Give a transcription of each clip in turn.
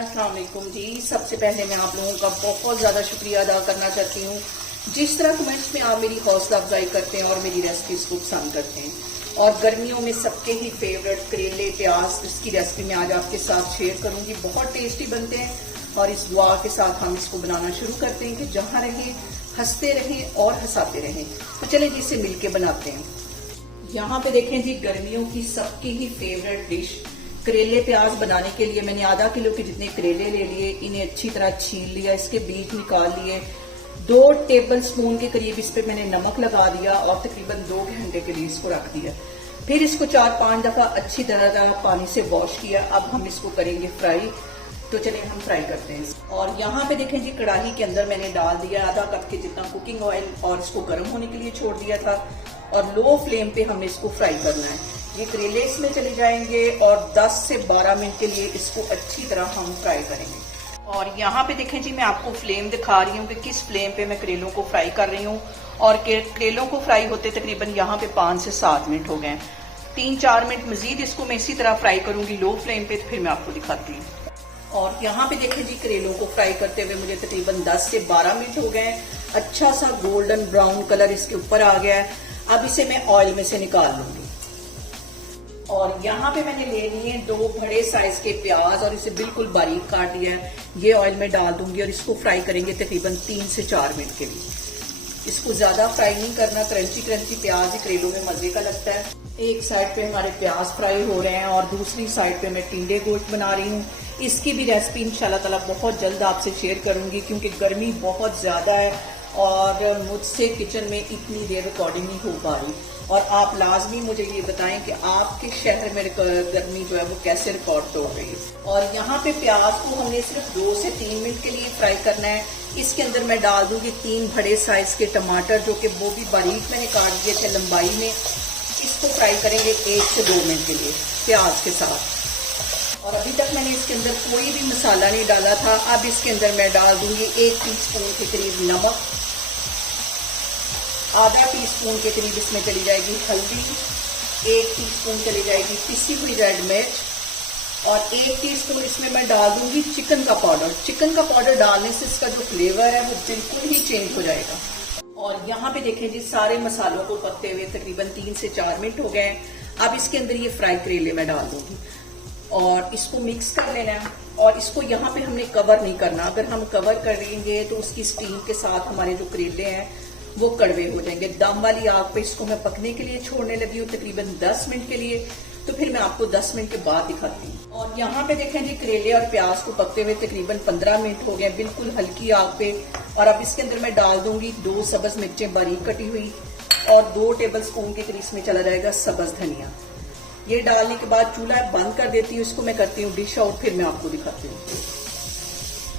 अस्सलाम वालेकुम जी। सबसे पहले मैं आप लोगों का बहुत ज़्यादा शुक्रिया अदा करना चाहती हूँ जिस तरह कमेंट्स में आप मेरी हौसला अफजाई करते हैं और मेरी रेसिपीज को पसंद करते हैं। और गर्मियों में सबके ही फेवरेट करेले प्याज, इसकी रेसिपी मैं आज आपके साथ शेयर करूंगी। बहुत टेस्टी बनते हैं और इस दुआ के साथ हम इसको बनाना शुरू करते हैं कि जहाँ रहें हंसते रहें और हंसाते रहें। तो चलें जी, इसे मिलके बनाते हैं। यहाँ पे देखें जी, गर्मियों की सबकी ही फेवरेट डिश करेले प्याज बनाने के लिए मैंने आधा किलो के जितने करेले ले लिए। इन्हें अच्छी तरह छील लिया, इसके बीज निकाल लिए। 2 टेबल स्पून के करीब इस पे मैंने नमक लगा दिया और तकरीबन 2 घंटे के लिए इसको रख दिया। फिर इसको 4-5 दफा अच्छी तरह पानी से वॉश किया। अब हम इसको करेंगे फ्राई। तो चलिए हम फ्राई करते हैं। और यहाँ पे देखें जी, कढ़ाई के अंदर मैंने डाल दिया आधा कप के जितना कुकिंग ऑयल और इसको गर्म होने के लिए छोड़ दिया था। और लो फ्लेम पे हमने इसको फ्राई करना है। ये करेले इसमें चले जाएंगे और 10 से 12 मिनट के लिए इसको अच्छी तरह हम फ्राई करेंगे। और यहाँ पे देखें जी, मैं आपको फ्लेम दिखा रही हूँ कि किस फ्लेम पे मैं करेलों को फ्राई कर रही हूँ। और करेलों को फ्राई होते तकरीबन यहाँ पे 5 से 7 मिनट हो गए। 3-4 मिनट मजीद इसको मैं इसी तरह फ्राई करूंगी लो फ्लेम पे, फिर मैं आपको दिखाती हूँ। और यहाँ पे देखें जी, करेलों को फ्राई करते हुए मुझे तकरीबन 10 से 12 मिनट हो गए। अच्छा सा गोल्डन ब्राउन कलर इसके ऊपर आ गया है। अब इसे मैं ऑयल में से निकाल लूंगी। और यहाँ पे मैंने ले लिए 2 बड़े साइज के प्याज और इसे बिल्कुल बारीक काट लिया है। ये ऑयल में डाल दूंगी और इसको फ्राई करेंगे तकरीबन 3 से 4 मिनट के लिए। इसको ज्यादा फ्राई नहीं करना, क्रंची क्रंची प्याज ही करेलों में मजे का लगता है। एक साइड पे हमारे प्याज फ्राई हो रहे हैं और दूसरी साइड पे मैं टिंडे गोश्त बना रही हूँ। इसकी भी रेसिपी इंशाल्लाह ताला बहुत जल्द आपसे शेयर करूंगी, क्योंकि गर्मी बहुत ज्यादा है और मुझसे किचन में इतनी देर रिकॉर्डिंग नहीं हो पा रही। और आप लाजमी मुझे ये बताएं कि आपके शहर में गर्मी जो है वो कैसे रिकॉर्ड हो रही है। और यहाँ पे प्याज को हमने सिर्फ 2 से 3 मिनट के लिए फ्राई करना है। इसके अंदर मैं डाल दूंगी 3 बड़े साइज के टमाटर, जो कि वो भी बारीक मैंने काट दिए थे लंबाई में। इसको फ्राई करेंगे 1 से 2 मिनट के लिए प्याज के साथ। और अभी तक मैंने इसके अंदर कोई भी मसाला नहीं डाला था। अब इसके अंदर मैं डाल दूंगी 1 टीस्पून के करीब नमक, आधा टीस्पून के करीब इसमें चली जाएगी हल्दी, 1 टीस्पून चली जाएगी पिसी हुई रेड मिर्च और 1 टीस्पून इसमें मैं डाल दूंगी चिकन का पाउडर। चिकन का पाउडर डालने से इसका जो फ्लेवर है वो बिल्कुल ही चेंज हो जाएगा। और यहाँ पे देखें जी, सारे मसालों को पकते हुए तकरीबन 3 से 4 मिनट हो गए। अब इसके अंदर ये फ्राई करेले मैं डाल दूंगी और इसको मिक्स कर लेना है। और इसको यहाँ पे हमने कवर नहीं करना। अगर हम कवर करेंगे तो उसकी स्टीम के साथ हमारे जो करेले हैं वो कड़वे हो जाएंगे। दम वाली आग पे इसको मैं पकने के लिए छोड़ने लगी हूँ तकरीबन 10 मिनट के लिए। तो फिर मैं आपको 10 मिनट के बाद दिखाती हूँ। और यहाँ पे देखें जी, करेले और प्याज को पकते हुए तकरीबन 15 मिनट हो गए, बिल्कुल हल्की आग पे। और अब इसके अंदर मैं डाल दूंगी 2 सब्ज मिर्चें बारीक कटी हुई और 2 टेबल स्पून के करीब में चला जाएगा सब्ज धनिया। ये डालने के बाद चूल्हा बंद कर देती हूँ। इसको मैं करती हूँ डिश आउट, फिर मैं आपको दिखाती हूँ।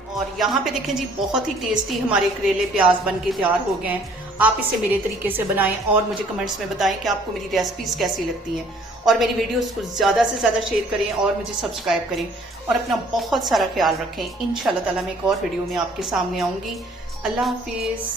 और यहाँ पे देखें जी, बहुत ही टेस्टी हमारे करेले प्याज बन के तैयार हो गए हैं। आप इसे मेरे तरीके से बनाएं और मुझे कमेंट्स में बताएं कि आपको मेरी रेसिपीज कैसी लगती हैं। और मेरी वीडियोस को ज्यादा से ज्यादा शेयर करें और मुझे सब्सक्राइब करें और अपना बहुत सारा ख्याल रखें। इंशाल्लाह ताला मैं एक और वीडियो में आपके सामने आऊंगी। अल्लाह हाफिज।